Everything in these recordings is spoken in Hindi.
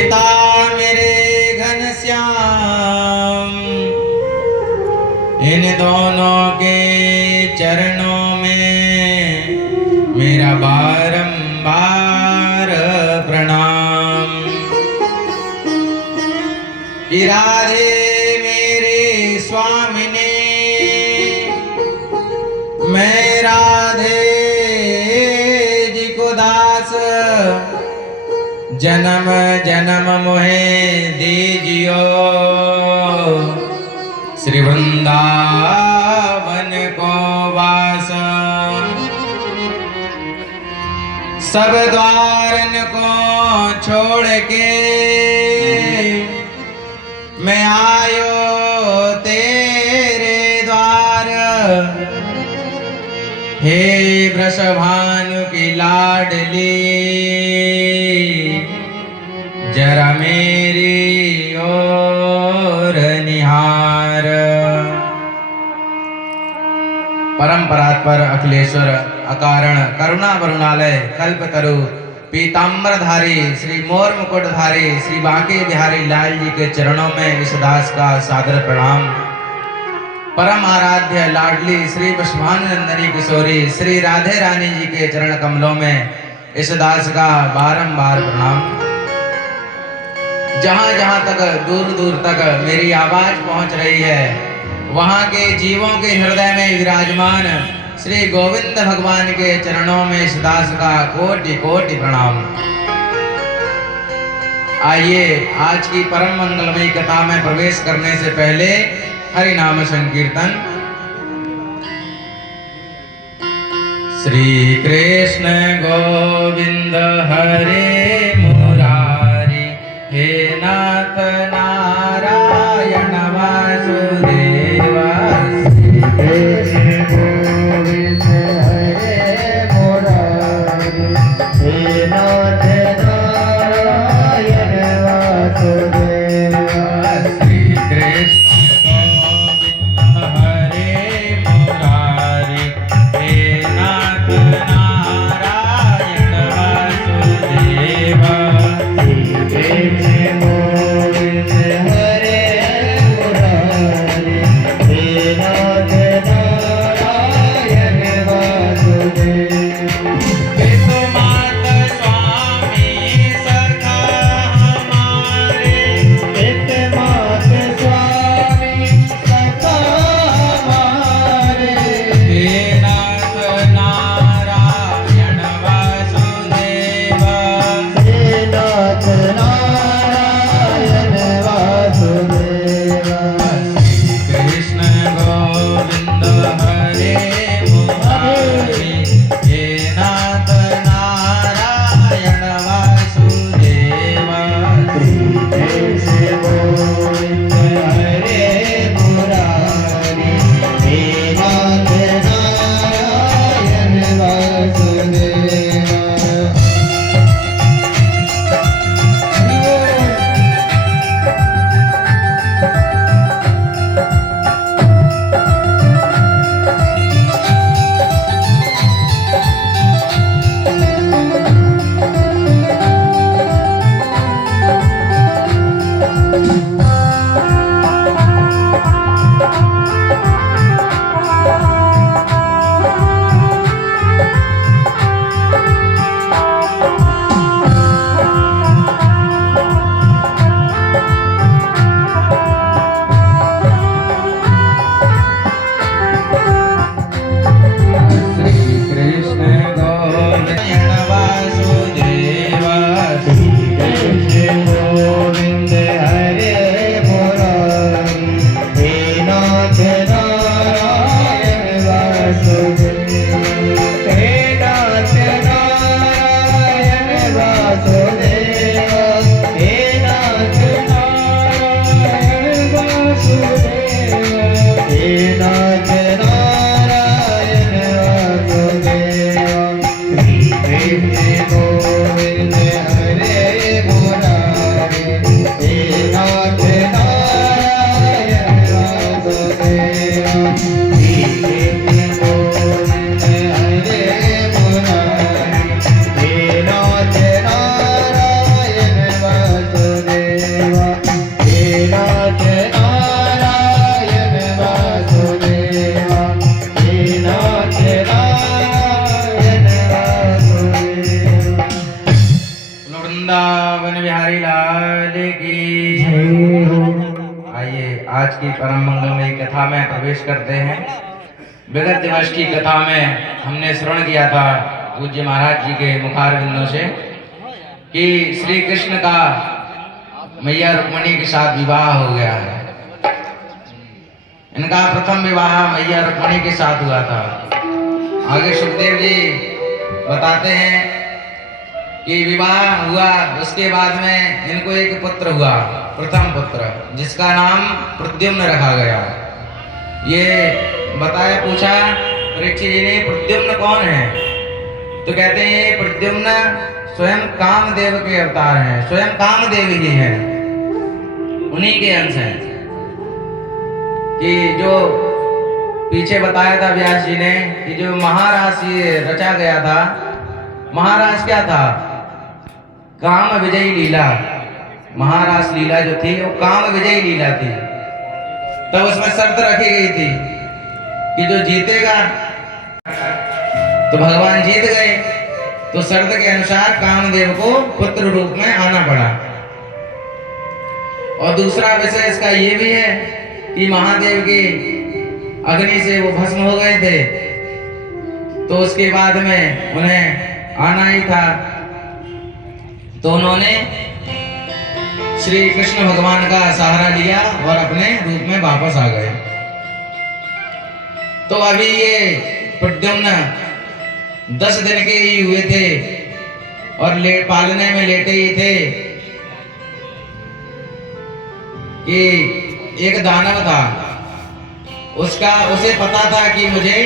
पिता मेरे घनश्याम, इन दोनों के चरणों में मेरा बारंबार प्रणाम। कि राधे मेरे स्वामिने, मैं राधे जी को दास, जन्म जन्म मोहे दीजियो श्री वृंदावन को वास। सब द्वारन को छोड़ के मैं आयो तेरे द्वार। हे वृषभानु की लाडली, जरा मेरी ओर निहार। परम परात्पर अखिलेश्वर अकारण करुणा वरुणालय कल्पतरु पीताम्बरधारी श्री मोर मुकुटधारी श्री बांके बिहारी लाल जी के चरणों में इस दास का सादर प्रणाम। परम आराध्य लाडली श्री वृषभानुनंदनी किशोरी श्री राधे रानी जी के चरण कमलों में इस दास का बारंबार प्रणाम। जहां जहां तक दूर दूर तक मेरी आवाज पहुंच रही है, वहां के जीवों के हृदय में विराजमान श्री गोविंद भगवान के चरणों में इस दास का कोटि कोटि प्रणाम। आइए आज की परम मंगलमयी कथा में प्रवेश करने से पहले हरि नाम संकीर्तन। श्री कृष्ण गोविंद हरे मुरारी, हे नाथ नारायण वासुदेवा। श्री कृष्ण गोविंद हरे मुरारी, हे नाथ नारायण वासुदेवा। श्री कृष्ण गोविंद हरे मुरारी, हे नाथ नारायण वासुदेवा। श्री कृष्ण गोविंद हरे मुरारी, हे नाथ नारायण वासुदेवा। विश्वमात स्वामी वृंदावन बिहारी लाल की जय हो। आइए आज की परम मंगलमयी कथा में प्रवेश करते हैं। विगत दिवस की कथा में हमने श्रवण किया था पूज्य महाराज जी के मुखारविंदों से कि श्री कृष्ण का मैया रुक्मणी के साथ विवाह हो गया है। इनका प्रथम विवाह मैया रुक्मणी के साथ हुआ था। आगे सुखदेव जी बताते हैं कि विवाह हुआ, उसके बाद में इनको एक पुत्र हुआ, प्रथम पुत्र, जिसका नाम प्रद्युम्न रखा गया। ये बताया, पूछा परीक्षित जी ने, प्रद्युम्न कौन है? तो कहते हैं प्रद्युम्न स्वयं कामदेव के अवतार हैं, स्वयं कामदेव ही हैं, उन्हीं के अंश हैं। कि जो पीछे बताया था व्यास जी ने कि जो महारास ये रचा गया था, महारास क्या था? काम विजयी लीला। महारास लीला जो थी वो काम विजयी लीला थी। तब उसमें शर्त रखी गई थी कि जो जीतेगा, तो भगवान जीत गए, तो शर्त के अनुसार कामदेव को पुत्र रूप में आना पड़ा। और दूसरा विषय इसका ये भी है कि महादेव की अग्नि से वो भस्म हो गए थे, तो उसके बाद में उन्हें आना ही था। तो उन्होंने श्री कृष्ण भगवान का सहारा लिया और अपने रूप में वापस आ गए। तो अभी ये प्रद्युम्न 10 दिन के ही हुए थे और पालने में लेटे ही थे कि एक दानव था, उसे पता था कि मुझे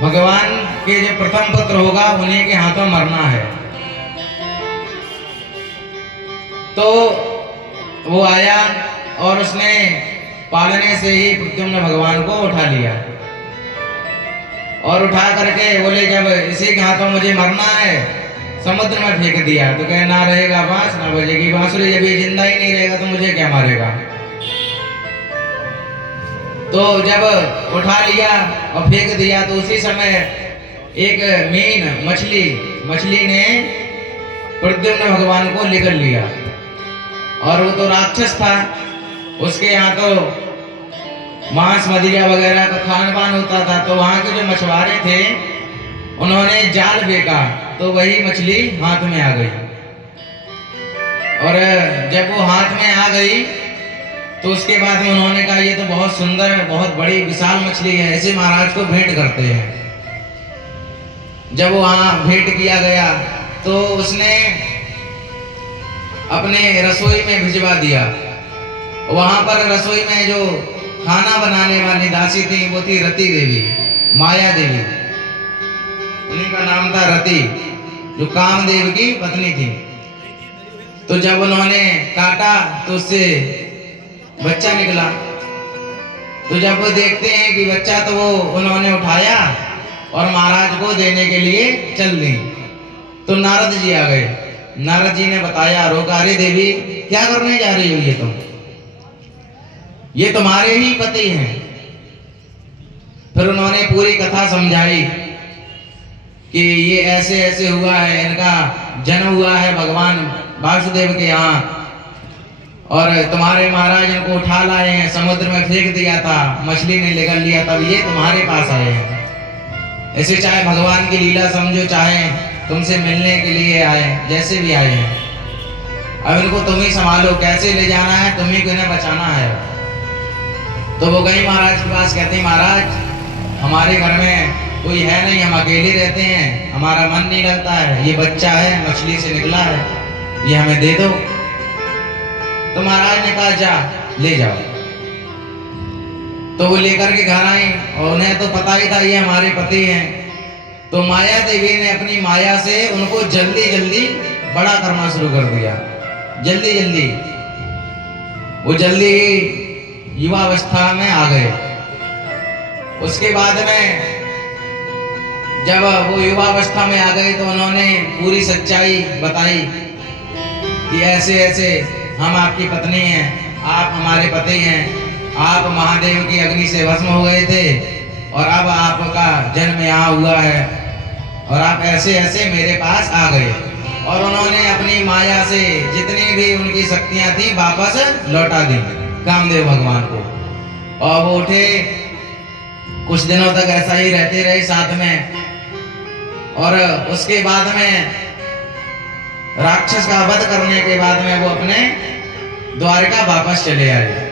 भगवान के जो प्रथम पुत्र होगा उन्हीं के हाथों मरना है। तो वो आया और उसने पालने से ही प्रद्युम्न भगवान को उठा लिया और उठा करके बोले, जब इसी के हाथों मुझे मरना है, समुद्र में फेंक दिया। तो कहे, ना रहेगा बांस ना बजेगी बांसुरी, जब ये जिंदा ही नहीं रहेगा तो मुझे क्या मारेगा। तो जब उठा लिया और फेंक दिया, तो उसी समय एक मीन मछली ने प्रद्युम्न भगवान को निगल लिया। और वो तो राक्षस था, उसके यहाँ तो मांस मदिरा वगैरह का खान पान होता था। तो वहाँ के जो मछुआरे थे उन्होंने जाल फेंका, तो वही मछली हाथ में आ गई। और जब वो हाथ में आ गई तो उसके बाद में उन्होंने कहा, ये तो बहुत सुंदर है, बहुत बड़ी विशाल मछली है, ऐसे महाराज को भेंट करते हैं। जब वो वहाँ भेंट किया गया तो उसने अपने रसोई में भिजवा दिया। वहां पर रसोई में जो खाना बनाने वाली दासी थी वो थी रति देवी, माया देवी, उन्हीं का नाम था रति, जो कामदेव की पत्नी थी। तो जब उन्होंने काटा तो उससे बच्चा निकला। तो जब वो देखते हैं कि बच्चा, तो वो उन्होंने उठाया और महाराज को देने के लिए चल दी। तो नारद जी आ गए। नारद जी ने बताया, रोका, अरे देवी क्या करने जा रही हो? ये तुम, ये तुम्हारे ही पति हैं। फिर उन्होंने पूरी कथा समझाई कि ये ऐसे ऐसे हुआ है, इनका जन्म हुआ है भगवान वासुदेव के यहाँ, और तुम्हारे महाराज इनको उठा लाए हैं, समुद्र में फेंक दिया था, मछली ने निगल लिया, तब ये तुम्हारे पास आए हैं। ऐसे चाहे भगवान की लीला समझो, चाहे तुमसे मिलने के लिए आए, जैसे भी आए हैं। अब इनको तुम ही संभालो, कैसे ले जाना है, तुम ही को इन्हें बचाना है। तो वो गई महाराज के पास, कहते, महाराज हमारे घर में कोई है नहीं, हम अकेले रहते हैं, हमारा मन नहीं लगता है, ये बच्चा है, मछली से निकला है, ये हमें दे दो। तो महाराज ने कहा, जा ले जाओ। तो वो लेकर के घर आई और उन्हें तो पता ही था ये हमारे पति हैं। तो माया देवी ने अपनी माया से उनको जल्दी जल्दी बड़ा करना शुरू कर दिया। जल्दी जल्दी वो जल्दी युवावस्था में आ गए। उसके बाद में जब वो युवावस्था में आ गए तो उन्होंने पूरी सच्चाई बताई कि ऐसे ऐसे हम आपकी पत्नी हैं, आप हमारे पति हैं, आप महादेव की अग्नि से भस्म हो गए थे और अब आपका जन्म यहाँ हुआ है और आप ऐसे ऐसे मेरे पास आ गए और उन्होंने अपनी माया से जितनी भी उनकी शक्तियां थी वापस लौटा दी कामदेव भगवान को। और वो उठे, कुछ दिनों तक ऐसा ही रहते रहे साथ में। और उसके बाद में राक्षस का वध करने के बाद में वो अपने द्वारका वापस चले आए।